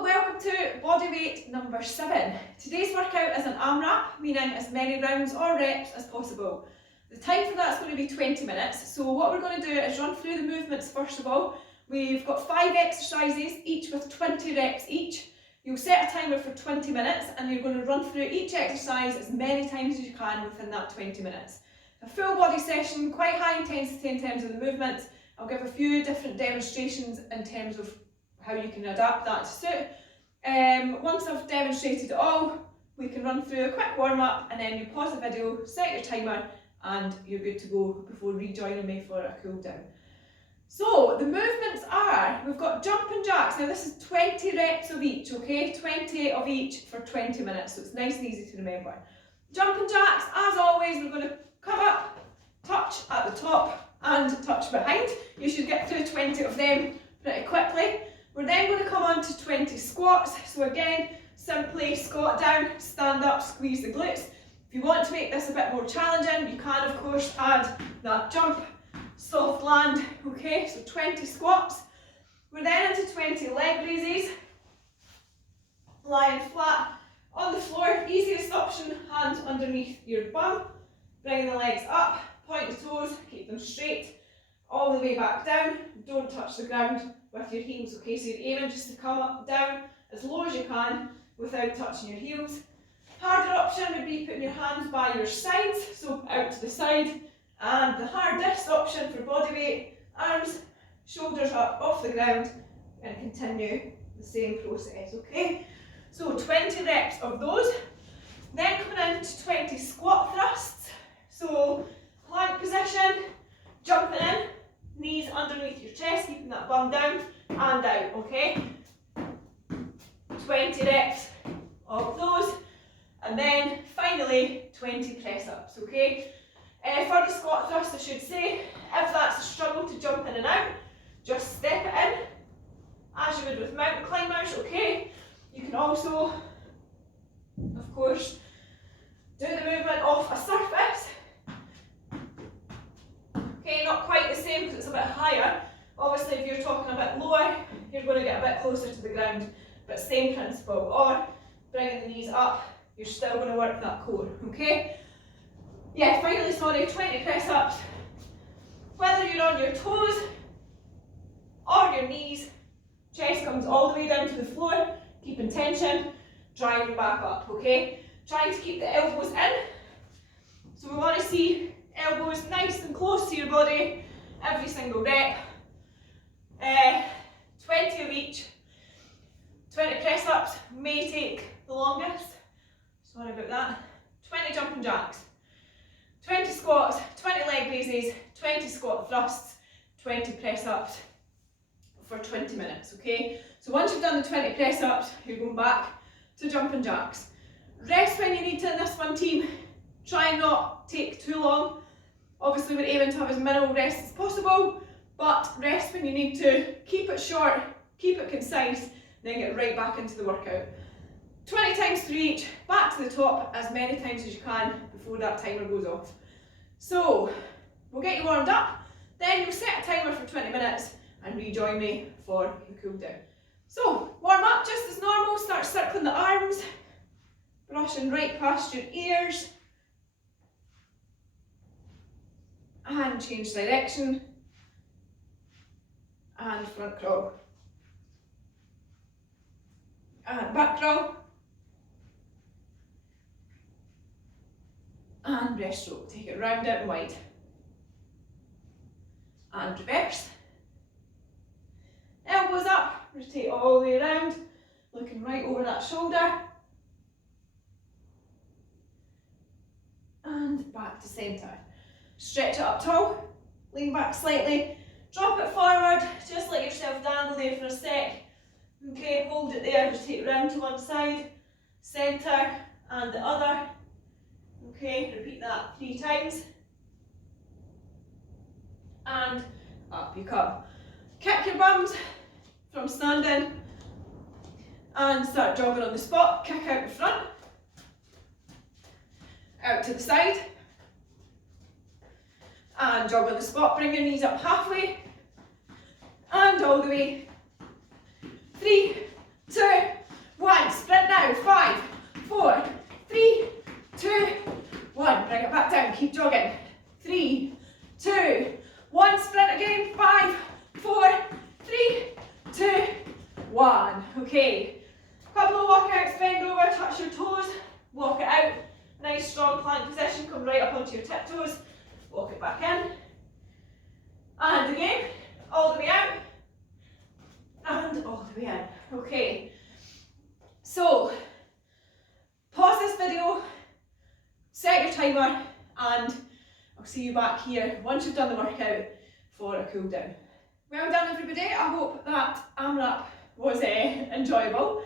Hello, welcome to Bodyweight number 7. Today's workout is an AMRAP, meaning as many rounds or reps as possible. The time for that is going to be 20 minutes. So what we're going to do is run through the movements first of all. We've got 5 exercises, each with 20 reps each. You'll set a timer for 20 minutes and you're going to run through each exercise as many times as you can within that 20 minutes. A full body session, quite high intensity in terms of the movements. I'll give a few different demonstrations in terms of how you can adapt that to suit. Once I've demonstrated it all, we can run through a quick warm-up and then you pause the video, set your timer and you're good to go before rejoining me for a cool down. So the movements are, we've got jumping jacks. Now this is 20 reps of each, okay? 20 of each for 20 minutes, so it's nice and easy to remember. Jumping jacks, as always, we're going to come up, touch at the top and touch behind. You should get through 20 of them pretty quickly. We're then going to come on to 20 squats. So again, simply squat down, stand up, squeeze the glutes. If you want to make this a bit more challenging, you can of course add that jump, soft land, okay? So 20 squats. We're then into 20 leg raises. Lying flat on the floor, easiest option, hands underneath your bum. Bring the legs up, point the toes, keep them straight, all the way back down. Don't touch the ground with your heels, okay? So you're aiming just to come up, down as low as you can without touching your heels. Harder option would be putting your hands by your sides, so out to the side. And the hardest option for body weight, arms, shoulders up off the ground, and continue the same process, okay? So 20 reps of those. Then coming into 20 squat thrusts. So plank position, jumping in, knees underneath your chest, keeping that bum down and out, okay? 20 reps of those. And then finally 20 press ups, okay? For the squat thrust, I should say, if that's a struggle to jump in and out, just step it in as you would with mountain climbers, okay? You can also, of course, do the movement off a surface. Okay, not quite the same because it's a bit higher. Obviously, if you're talking a bit lower, you're going to get a bit closer to the ground, but same principle. Or bringing the knees up, you're still going to work that core, okay? Yeah, finally, 20 press ups. Whether you're on your toes or your knees, chest comes all the way down to the floor, keeping tension, driving back up, okay? Trying to keep the elbows in. So we want to see elbows nice and close to your body every single rep. 20 of each. 20 press ups may take the longest. Sorry about that. 20 jumping jacks. 20 squats, 20 leg raises, 20 squat thrusts, 20 press ups for 20 minutes, okay? So once you've done the 20 press ups, you're going back to jumping jacks. Rest when you need to in this one, team. Try and not take too long. Obviously we're aiming to have as minimal rest as possible, but rest when you need to. Keep it short, keep it concise, then get right back into the workout. 20 times through each, back to the top as many times as you can before that timer goes off. So, we'll get you warmed up, then you'll set a timer for 20 minutes and rejoin me for the cool down. So, warm up just as normal, start circling the arms, brushing right past your ears, and change direction, and front crawl, and back crawl, and breaststroke. Take it round, out and wide, and reverse, elbows up, rotate all the way around, looking right over that shoulder, and back to centre. Stretch it up tall, lean back slightly, drop it forward, just let yourself dangle there for a sec. Okay, hold it there, rotate round to one side, centre and the other. Okay, repeat that 3 times. And up you come. Kick your bums from standing and start jogging on the spot. Kick out in front, out to the side. And jog on the spot, bring your knees up halfway and all the way. 3, 2, Okay, couple of walkouts, bend over, touch your toes, walk it out. Nice strong plank position, come right up onto your tiptoes, walk it back in. And again, all the way out, and all the way in. Okay, so pause this video, set your timer, and I'll see you back here once you've done the workout for a cool down. Well done everybody, I hope that AMRAP was enjoyable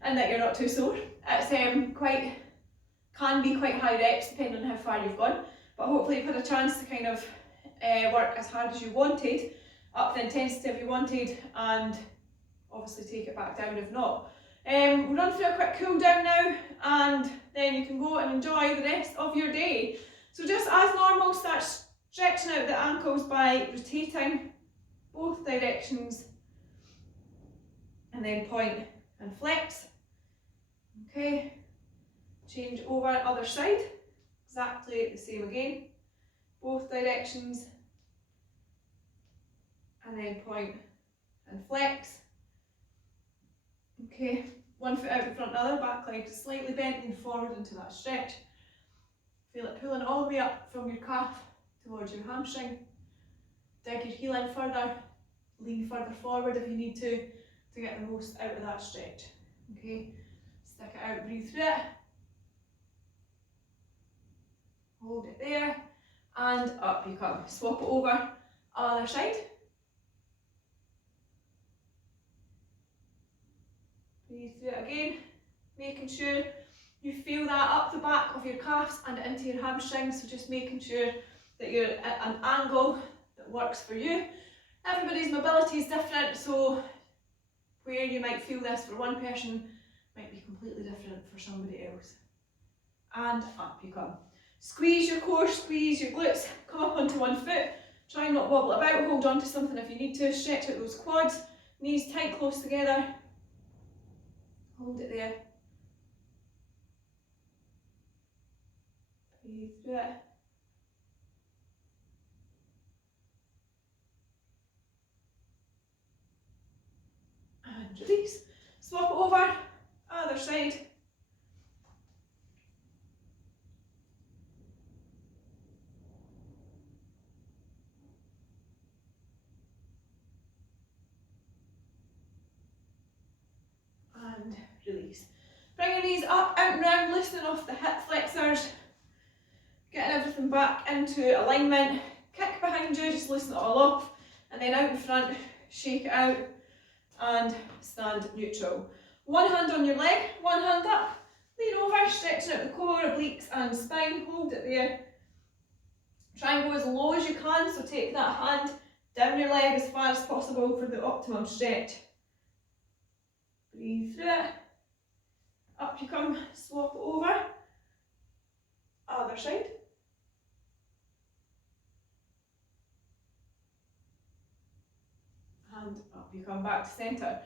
and that you're not too sore. It's can be quite high reps depending on how far you've gone, but hopefully you've had a chance to kind of work as hard as you wanted, up the intensity if you wanted, and obviously take it back down if not. We'll run through a quick cool down now, and then you can go and enjoy the rest of your day. So just as normal, start stretching out the ankles by rotating both directions, and then point and flex. Okay, change over other side, exactly the same again, both directions, and then point and flex. Okay, one foot out in front of the other, back leg slightly bent, lean forward into that stretch. Feel it pulling all the way up from your calf towards your hamstring. Dig your heel in further, lean further forward if you need to get the most out of that stretch. Okay, stick it out, breathe through it. Hold it there, and up you come. Swap it over, other side. Breathe through it again, making sure you feel that up the back of your calves and into your hamstrings, so just making sure that you're at an angle that works for you. Everybody's mobility is different, so where you might feel this for one person might be completely different for somebody else. And up you come. Squeeze your core, squeeze your glutes, come up onto one foot, try and not wobble about, hold on to something if you need to, stretch out those quads, knees tight, close together, hold it there, breathe through it, and release. Swap it over, other side. And release. Bring your knees up, out and round, loosening off the hip flexors, getting everything back into alignment. Kick behind you, just loosen it all off, and then out in front, shake it out, and stand neutral. One hand on your leg, one hand up, lean over, stretching out the core, obliques and spine, hold it there. Try and go as low as you can, so take that hand down your leg as far as possible for the optimum stretch. Breathe through it, up you come, swap it over, other side. And up you come back to centre.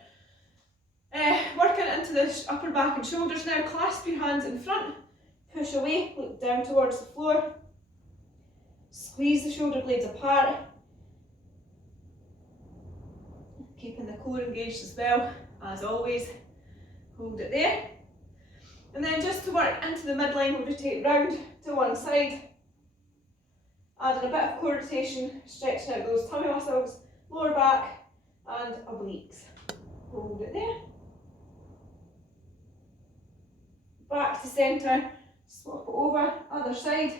Working into the upper back and shoulders now, clasp your hands in front, push away, look down towards the floor, squeeze the shoulder blades apart, keeping the core engaged as well, as always, hold it there. And then just to work into the midline, we'll rotate round to one side, adding a bit of core rotation, stretching out those tummy muscles, lower back and obliques. Hold it there. Back to centre, swap it over, other side.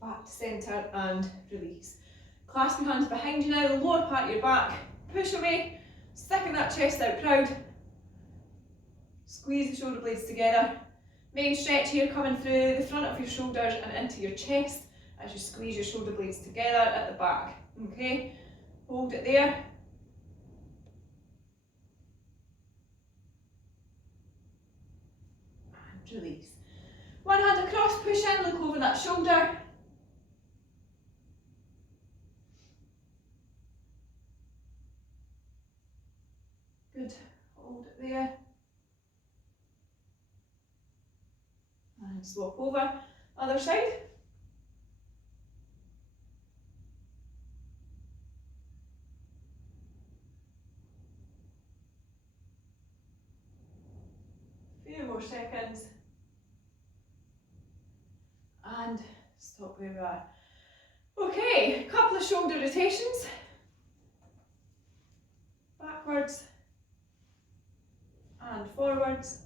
Back to centre and release. Clasp your hands behind you now, the lower part of your back, push away, sticking that chest out proud. Squeeze the shoulder blades together. Main stretch here coming through the front of your shoulders and into your chest as you squeeze your shoulder blades together at the back. Okay, hold it there. And release. One hand across, push in, look over that shoulder. Good, hold it there. And swap over, other side. and stop where we are. Okay, a couple of shoulder rotations. Backwards and forwards.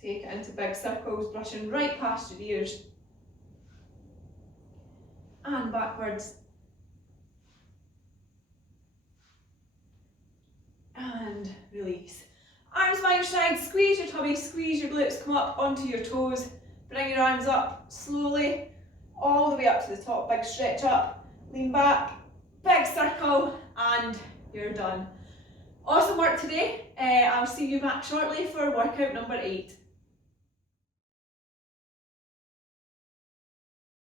Take it into big circles, brushing right past your ears. And backwards. And release. Arms by your side, squeeze your tummy, squeeze your glutes, come up onto your toes. Bring your arms up slowly, all the way up to the top. Big stretch up, lean back, big circle, and you're done. Awesome work today. I'll see you back shortly for workout number 8.